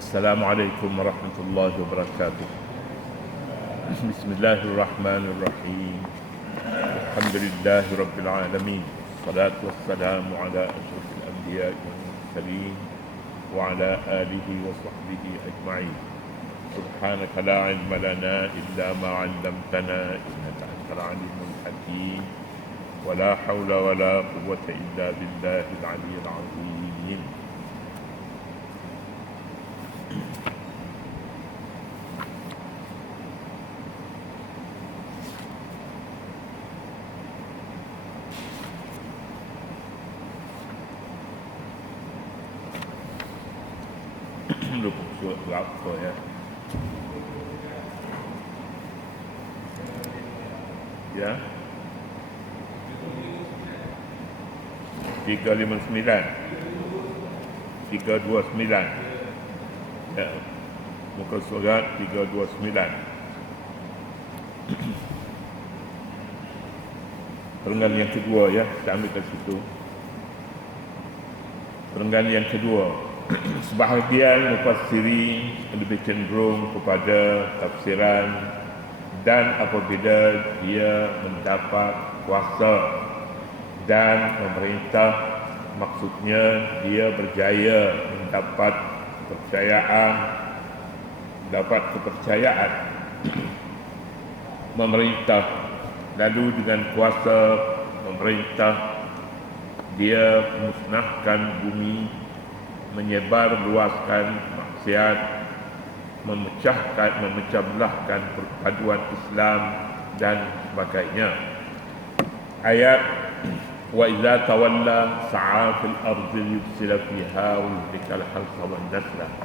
Assalamualaikum warahmatullahi wabarakatuh. Bismillahirrahmanirrahim. Alhamdulillahi rabbil alamin. Salatu wassalamu ala asyrafil anbiya'i wal mursalin wa ala alihi wa sahbihi ajma'in. Subhanaka la ilma lana illa ma 'allamtana innaka antal alimul hakim. Wa la hawla wa la quwwata illa billahil aliyyil azim. Lupa surat berapa ya? Ya. 359. 329. Ya. Muka surat 329. Perenggan yang kedua ya, kita ambil ke situ. Perenggan yang kedua. Sebahagian mufassirin lebih cenderung kepada tafsiran dan apabila dia mendapat kuasa dan memerintah, maksudnya dia berjaya mendapat kepercayaan memerintah, lalu dengan kuasa memerintah dia musnahkan bumi, menyebar luaskan maksiat, memecah belahkan perpaduan Islam dan sebagainya. Ayat wa idza tawalla sa'a fil ardi yufsila fiha wa yuhlikal harsa wan nasla.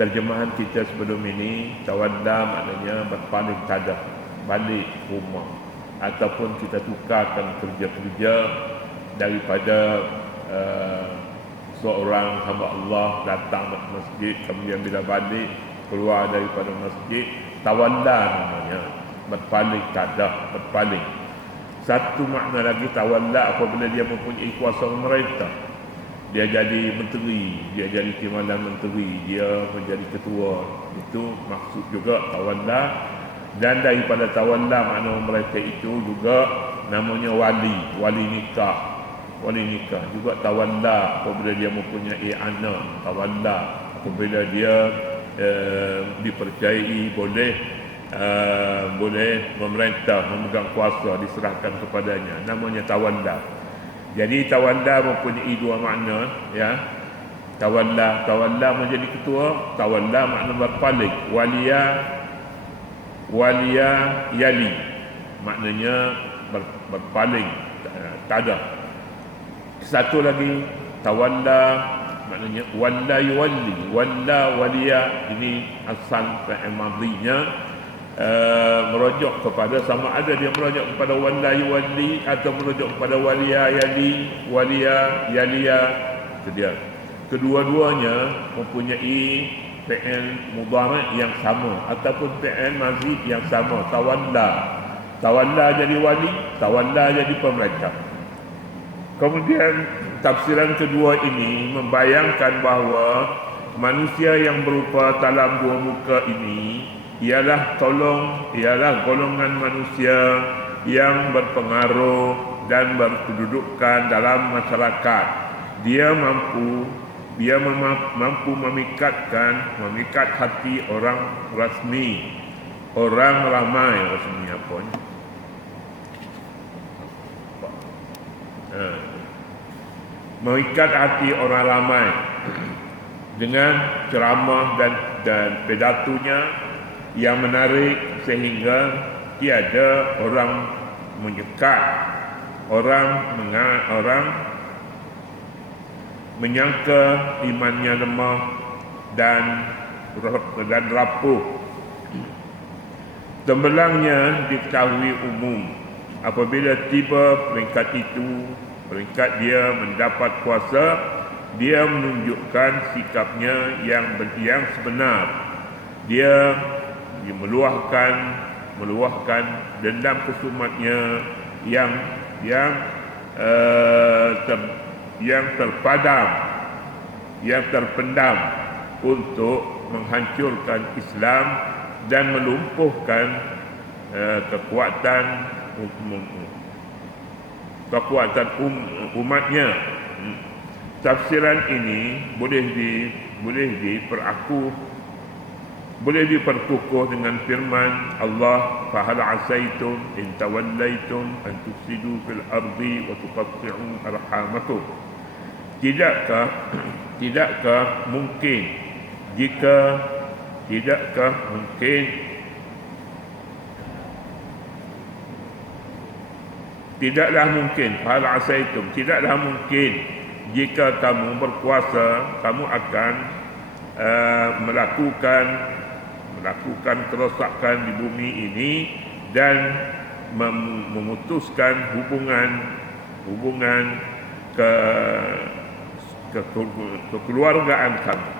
Terjemahan kita sebelum ini, tawalla maknanya berpaling tadah, balik rumah, ataupun kita tukarkan kerja-kerja daripada seorang hamba Allah datang ke masjid, kemudian bila balik keluar daripada masjid, tawalla namanya, berpaling tadah, berpaling. Satu makna lagi tawalla apabila dia mempunyai kuasa memerintah, dia jadi menteri, dia jadi timbalan menteri, dia menjadi ketua, itu maksud juga tawalla. Dan daripada tawalla makna memerintah itu juga namanya wali nikah. Wali nikah juga tawalla apabila dia mempunyai anak, tawalla apabila dia dipercayai boleh memerintah, memegang kuasa, diserahkan kepadanya, namanya tawalla. Jadi tawalla mempunyai dua makna ya. Tawalla menjadi ketua, tawalla makna berpaling, waliya yali maknanya berpaling tadah. Satu lagi tawalla maknanya walla yuwalli, walla waliya, ini asal fi'il madhinya merujuk kepada, sama ada dia merujuk kepada walla yuwalli atau merujuk kepada waliya yali, waliya yaliya, itu dia. Kedua-duanya mempunyai fi'il mudhari' yang sama ataupun fi'il madhi yang sama. Tawalla jadi wali, tawalla jadi pemerintah. Kemudian tafsiran kedua ini membayangkan bahawa manusia yang berupa talam dua muka ini ialah golongan manusia yang berpengaruh dan berkedudukan dalam masyarakat. Dia mampu memikat hati orang rasmi, orang ramai. Rasminya pun mengikat hati orang ramai dengan ceramah dan pidatonya yang menarik sehingga tiada orang menyekat, orang menyangka imannya lemah dan rapuh. Tembelangnya diketahui umum. Apabila tiba peringkat itu, peringkat dia mendapat kuasa, dia menunjukkan sikapnya yang sebenar. Dia meluahkan dendam kesumatnya yang terpadam, yang terpendam untuk menghancurkan Islam dan melumpuhkan kekuatan umatnya. Tafsiran ini boleh diperkukuh dengan firman Allah, fahal asaitum in tawallaitum an tufsidu fil ardi wa tuqatti'u arhamakum. Tidakkah mungkin tidaklah mungkin jika kamu berkuasa, kamu akan melakukan kerosakan di bumi ini dan memutuskan hubungan kekeluargaan kamu.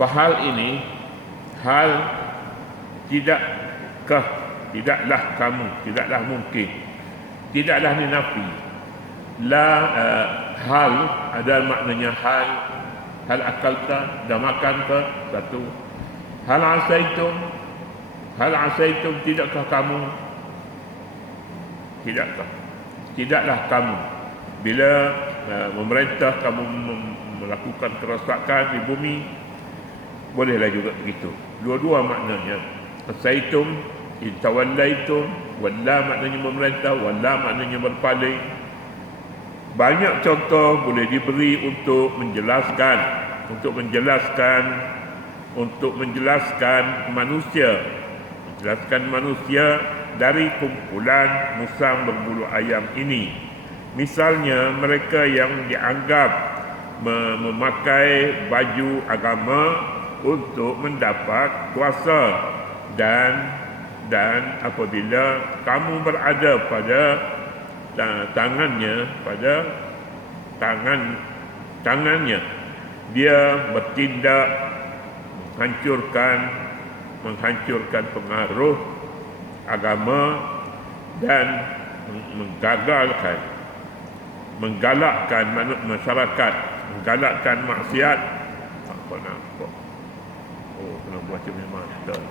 Hal ini tidaklah mungkin, tidaklah dinafi. Hal ada maknanya hal akalta, dah makan ke? Satu. Hal asaitum, tidaklah kamu bila memerintah kamu melakukan kerosakan di bumi, bolehlah juga begitu. Dua-dua maknanya. Asaitum, intawallaitum, walla maknanya memerintah, walla maknanya berpaling. Banyak contoh boleh diberi untuk menjelaskan manusia dari kumpulan musang berbulu ayam ini. Misalnya mereka yang dianggap memakai baju agama untuk mendapat kuasa, dan apabila kamu berada pada tangannya, dia bertindak menghancurkan pengaruh agama dan menggalakkan masyarakat, menggalakkan maksiat. Apa nampak? Kena baca memang betul.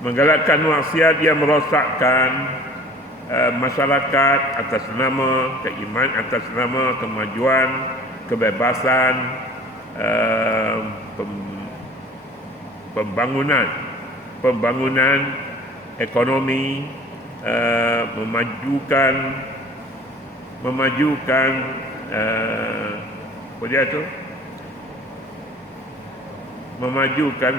Menggalakkan maksiat, dia merosakkan masyarakat atas nama keimanan, atas nama kemajuan, kebebasan, pembangunan ekonomi, memajukan apa dia tu? Memajukan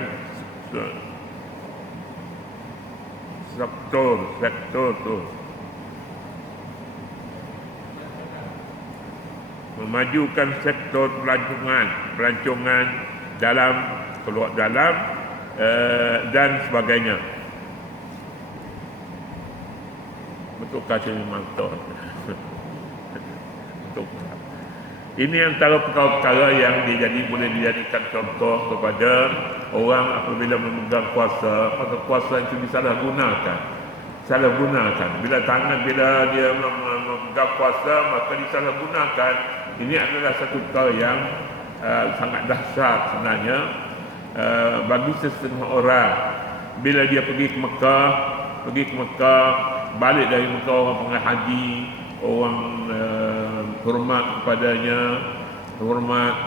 sektor tu, memajukan sektor pelancongan dalam dan sebagainya. Betul kata memang betul. Ini antara perkara-perkara yang boleh dijadikan contoh kepada orang apabila memegang kuasa, maka kuasa itu disalahgunakan. Bila dia memegang kuasa, maka disalahgunakan. Ini adalah satu perkara yang sangat dahsyat sebenarnya bagi sesetengah orang. Bila dia pergi ke Mekah, balik dari Mekah, orang panggil haji, orang hormat kepadanya,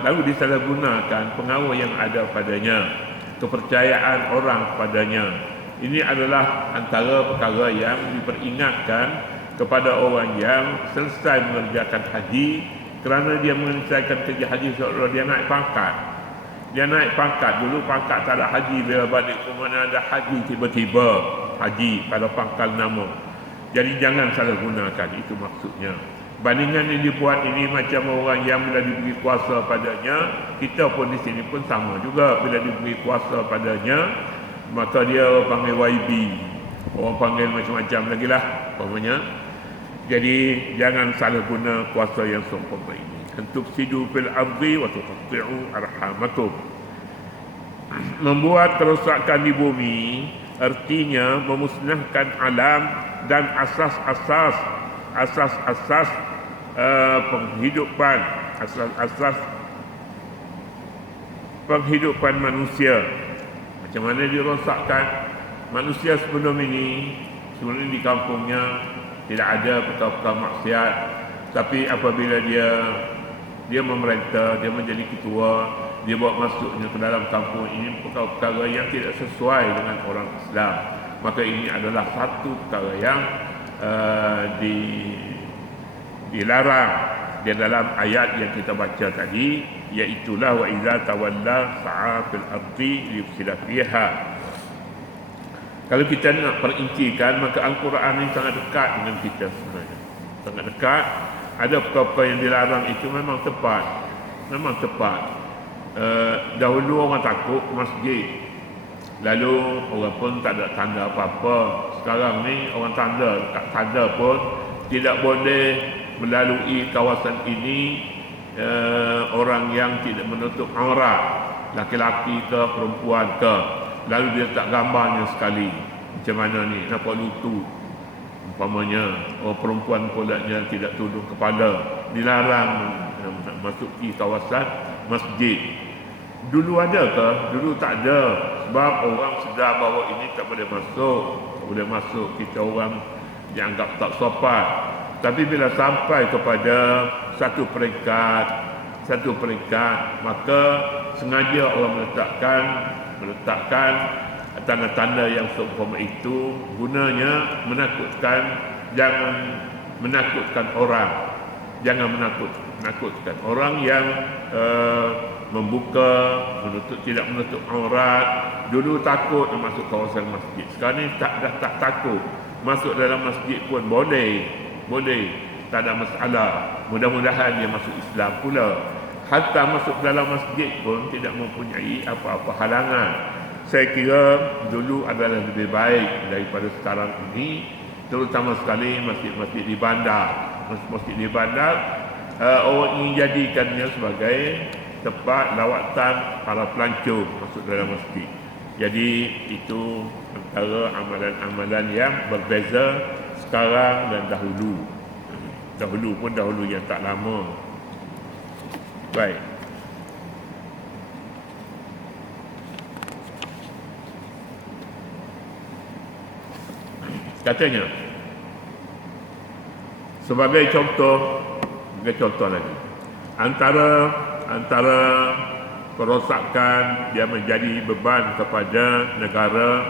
lalu disalahgunakan pengaruh yang ada padanya, kepercayaan orang kepadanya. Ini adalah antara perkara yang diperingatkan kepada orang yang selesai mengerjakan haji, kerana dia menyelesaikan kerja haji seolah dia naik pangkat. Dulu pangkat tak ada haji, bila balik ke mana ada haji, tiba-tiba haji pada pangkal nama. Jadi jangan salah gunakan, itu maksudnya. Bandingan yang dibuat ini macam orang yang bila diberi kuasa padanya, kita pun di sini pun sama juga. Bila diberi kuasa padanya, maka dia panggil YB, orang panggil macam-macam lagi lah umpamanya. Jadi jangan salah guna kuasa yang seumpama ini. Antufsidu fil ardi wa tuqatti'u arhamakum. Membuat kerosakan di bumi artinya memusnahkan alam dan asas-asas penghidupan asas-asas penghidupan manusia. Macam mana dirosakkan manusia sebelum ini di kampungnya tidak ada perkara-perkara maksiat, tapi apabila dia memerintah, dia menjadi ketua, dia bawa masuknya ke dalam kampung ini perkara-perkara yang tidak sesuai dengan orang Islam, maka ini adalah satu perkara yang dilarang di dalam ayat yang kita baca tadi, iaitulah wa iza tawalla sa'a fil ardi liyufsida fiha. Kalau kita nak perincikan, maka Al-Quran ini sangat dekat dengan kita sebenarnya, sangat dekat. Ada perkara yang dilarang itu memang tepat, dahulu orang takut ke masjid, lalu orang pun tak ada tanda apa-apa. Sekarang ni orang tanda pun tidak boleh melalui kawasan ini orang yang tidak menutup aurat, laki-laki ke perempuan ke, lalu dia tak gambarnya sekali. Macam mana ni, nampak lutut umpamanya. Orang perempuan pulaknya tidak tudung kepala, dilarang masuki kawasan masjid. Dulu ada ke? Dulu tak ada, sebab orang sedar bahawa ini tak boleh masuk, kita orang dianggap tak sopan. Tapi bila sampai kepada satu peringkat, maka sengaja orang meletakkan tanda-tanda yang seumpama itu, gunanya jangan menakutkan orang yang tidak menutup aurat. Dulu takut masuk kawasan masjid, sekarang ni tak takut. Masuk dalam masjid pun boleh, tak ada masalah. Mudah-mudahan dia masuk Islam pula. Hatta masuk dalam masjid pun tidak mempunyai apa-apa halangan. Saya kira dulu adalah lebih baik daripada sekarang ini, terutama sekali masjid-masjid di bandar. Masjid di bandar, orang ingin jadikannya sebagai tempat lawatan para pelancong masuk dalam masjid. Jadi itu antara amalan-amalan yang berbeza sekarang dan dahulu. Dahulu yang tak lama. Baik. Katanya, sebagai contoh lagi, antara kerosakan yang menjadi beban kepada negara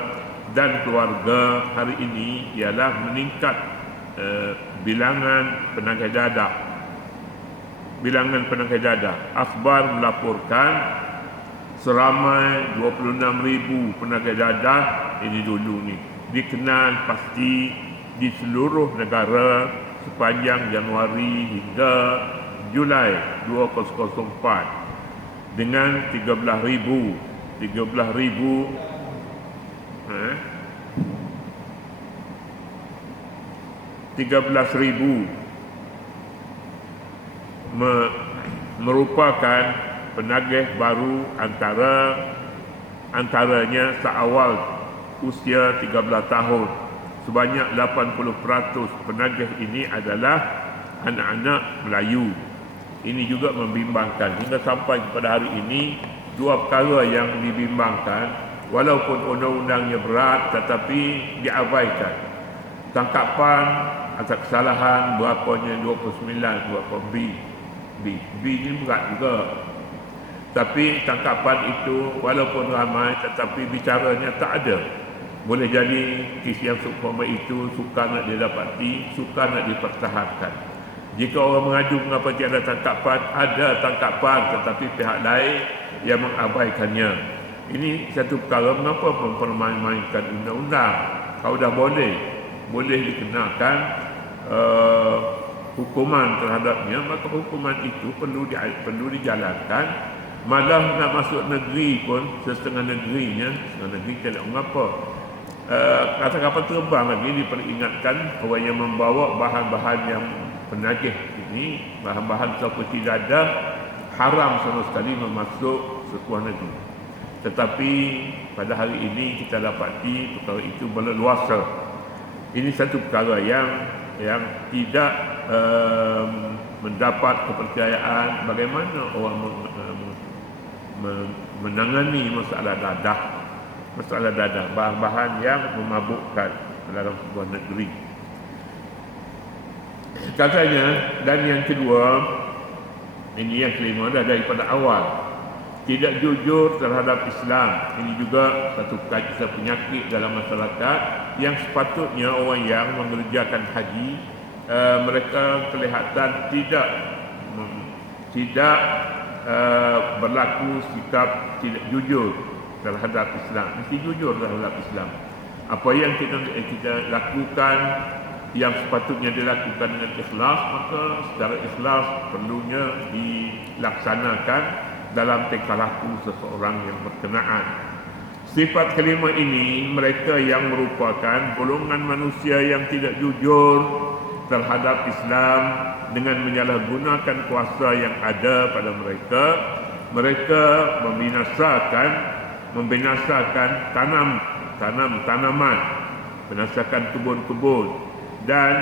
dan keluarga hari ini ialah meningkat bilangan penangkai dadah. Akhbar melaporkan seramai 26,000 penangkai dadah ini dulu ni dikenal pasti di seluruh negara sepanjang Januari hingga Julai 2004 dengan 13,000 merupakan penagih baru antaranya seawal usia 13 tahun. Sebanyak 80% penagih ini adalah anak-anak Melayu. Ini juga membimbangkan. Hingga sampai kepada hari ini, dua perkara yang dibimbangkan, walaupun undang-undangnya berat tetapi diabaikan. Tangkapan atas kesalahan berapanya 29, berapa B ini berat juga. Tapi tangkapan itu walaupun ramai tetapi bicaranya tak ada. Boleh jadi kes yang seumpama itu sukar nak didapati, sukar nak dipertahankan. Jika orang mengaju mengapa tiada tangkapan, ada tangkapan tetapi pihak lain yang mengabaikannya. Ini satu perkara mengapa mempermain-mainkan undang-undang. Kalau dah boleh dikenakan hukuman terhadapnya, maka hukuman itu perlu dijalankan. Malah nak masuk negeri pun setengah negeri tidak mengapa. Kapal terbang lagi diperingatkan orang yang membawa bahan-bahan yang penagih ini, bahan-bahan seperti dadah, haram sama sekali memasuk sebuah negeri. Tetapi pada hari ini kita dapati perkara itu berleluasa. Ini satu perkara yang tidak mendapat kepercayaan bagaimana orang menangani masalah dadah. Masalah dadah, bahan-bahan yang memabukkan dalam sebuah negeri. Katanya, dan yang kedua, ini yang kelima dah daripada awal, tidak jujur terhadap Islam. Ini juga satu penyakit dalam masyarakat yang sepatutnya orang yang mengerjakan haji, mereka kelihatan tidak berlaku sikap tidak jujur terhadap Islam. Mesti jujur terhadap Islam. Apa yang kita lakukan yang sepatutnya dilakukan dengan ikhlas, maka secara ikhlas perlunya dilaksanakan dalam tingkah laku seseorang yang berkenaan. Sifat kelima ini, mereka yang merupakan golongan manusia yang tidak jujur terhadap Islam dengan menyalahgunakan kuasa yang ada pada mereka. Mereka membinasakan tanaman, binasakan kebun-kebun dan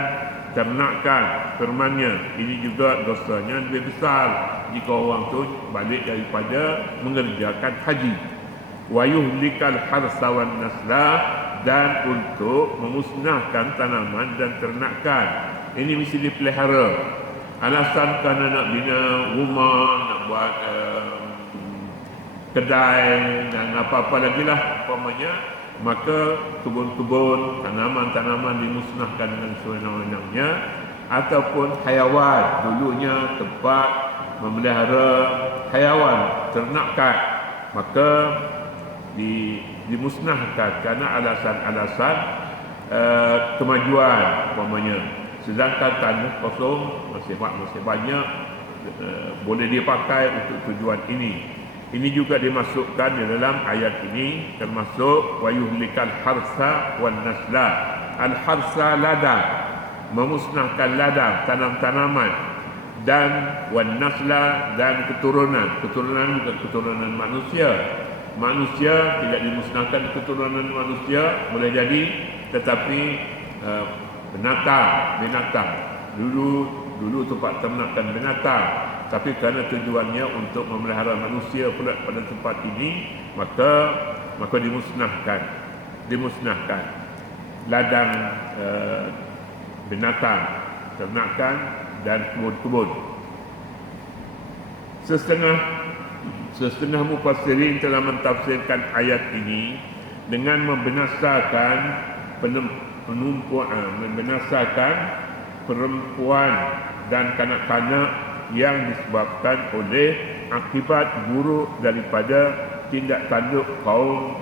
ternakan firman-Nya. Ini juga dosanya lebih besar jika orang tu balik daripada mengerjakan haji. Wa yuhlikal harsa wan nasla, dan untuk memusnahkan tanaman dan ternakan. Ini mesti dipelihara. Alasan kerana nak bina rumah, nak buat kedai dan apa-apa lagi lah umpamanya, maka kebun-kebun, tanaman-tanaman dimusnahkan dengan sewenang-wenangnya. Ataupun haiwan, dulunya tempat memelihara haiwan, ternakan, maka dimusnahkan kerana alasan-alasan kemajuan umpamanya. Sedangkan tanah kosong masih banyak boleh dipakai untuk tujuan ini. Ini juga dimasukkan di dalam ayat ini, termasuk wa yuhlikal harsa wan nasla. Al harsa ladang, memusnahkan ladang, tanam-tanaman, dan wan nasla, dan keturunan juga keturunan manusia. Manusia tidak dimusnahkan keturunan manusia, boleh jadi, tetapi binatang dulu tempat ternakan binatang, tapi kerana tujuannya untuk memelihara manusia pula pada tempat ini, maka dimusnahkan ladang binatang, ternakan dan kebun-kebun. Setengah mufassirin telah mentafsirkan ayat ini dengan membinasakan perempuan dan kanak-kanak yang disebabkan oleh akibat buruk daripada tindak tanduk kaum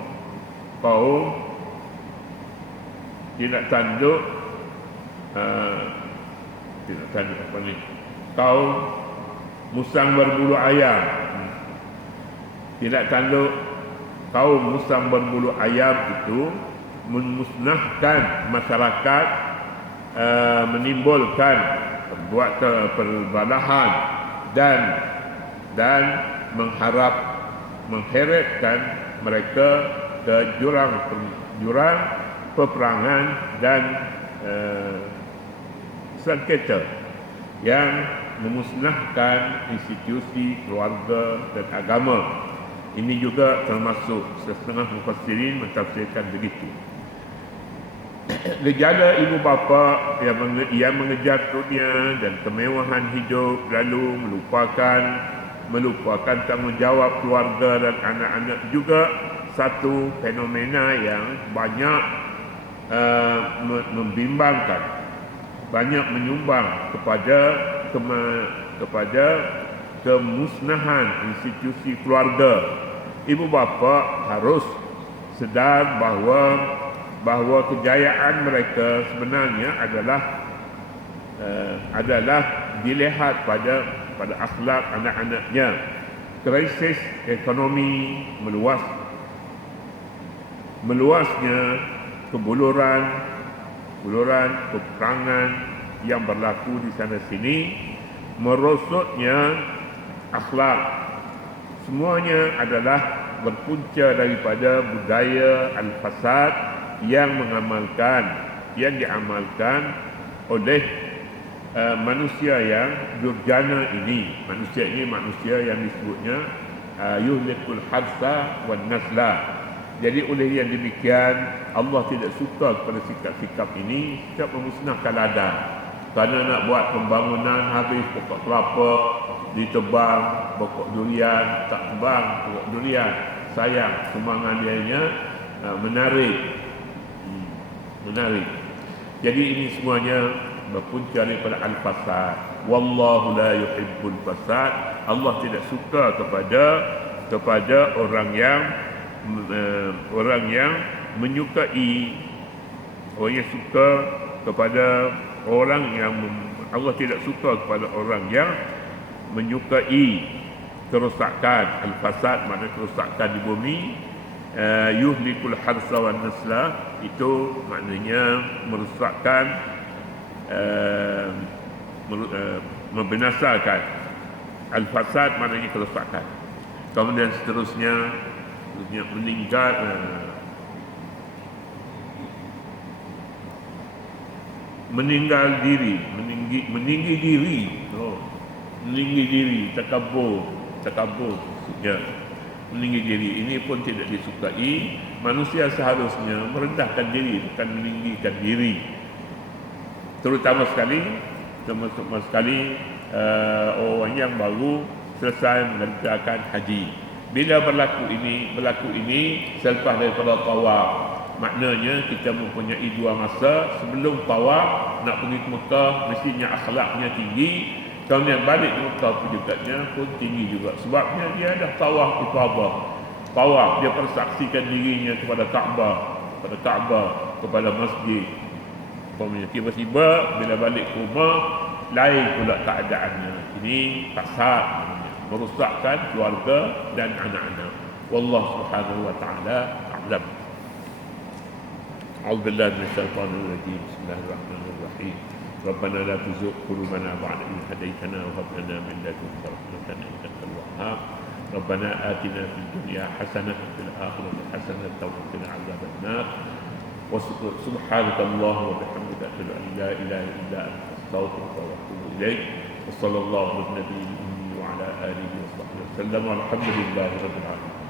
musang berbulu ayam. Tindak tanduk kaum musang berbulu ayam itu memusnahkan masyarakat, menimbulkan perbalahan dan mengheretkan mereka ke jurang peperangan dan sengketa yang memusnahkan institusi keluarga dan agama. Ini juga termasuk setengah mufassirin mentafsirkan begitu. Gejala ibu bapa yang mengejar dunia dan kemewahan hidup, lalu melupakan tanggungjawab keluarga dan anak-anak, juga satu fenomena yang banyak membimbangkan, banyak menyumbang kepada kemusnahan institusi keluarga. Ibu bapa harus sedar bahawa kejayaan mereka sebenarnya adalah dilihat pada akhlak anak-anaknya. Krisis ekonomi meluasnya kebuluran peperangan yang berlaku di sana sini, merosotnya akhlak, semuanya adalah berpunca daripada budaya al-fasad yang diamalkan oleh manusia yang durjana ini, manusia yang disebutnya yuhlikul harsa wan nasla. Jadi oleh yang demikian Allah tidak suka kepada sikap-sikap ini, sikap memusnahkan ladang. Kerana nak buat pembangunan habis pokok kelapa ditebang, pokok durian tak tebang, pokok durian sayang sumbangan dianya menarik. Jadi ini semuanya berpunca daripada al-fasad. Wallahu la yuhibbul fasad. Allah tidak suka kepada orang yang menyukai, orang yang suka kepada orang yang Allah tidak suka kepada orang yang menyukai kerosakan. Al-fasad maknanya kerosakan di bumi. Yuhlikul harsa wan nasla, itu maknanya merosakkan, membinasakan. Al-fasad maknanya kerosakan. Kemudian seterusnya meninggal, meninggal diri, meninggi diri, takabur maksudnya meninggi diri. Ini pun tidak disukai. Manusia seharusnya merendahkan diri, bukan meninggikan diri. Terutama sekali orang yang baru selesai mengerjakan haji. Bila berlaku ini selepas daripada tawaf. Maknanya kita mempunyai dua masa. Sebelum tawaf nak pergi ke Mekah, mestinya akhlaknya tinggi. Kemudian balik ke Mekah pun tinggi juga. Sebabnya dia dah tawaf ifadah. Tawaf, dia persaksikan dirinya kepada Kaabah, kepada masjid. Tiba-tiba bila balik ke rumah, lain pula keadaannya. Ini fasad, merosakkan keluarga dan anak-anak. Wallahu subhanahu wa ta'ala a'lam. A'udzu billahi minasyaitonir rajim. Bismillahirrahmanirrahim. ربنا لا تزغ قلوبنا بعد إذ هديتنا وهب لنا من لدنك رحمة إنك أنت الوهاب. ربنا آتنا في الدنيا حسنة وفي الآخرة حسنة وقنا عذاب النار. وسبحانك اللهم وبحمدك أشهد أن لا إله إلا أنت أستغفرك وأتوب إليك. وصلى الله على النبي الأمي وعلى آله وصحبه وسلم والحمد لله رب العالمين.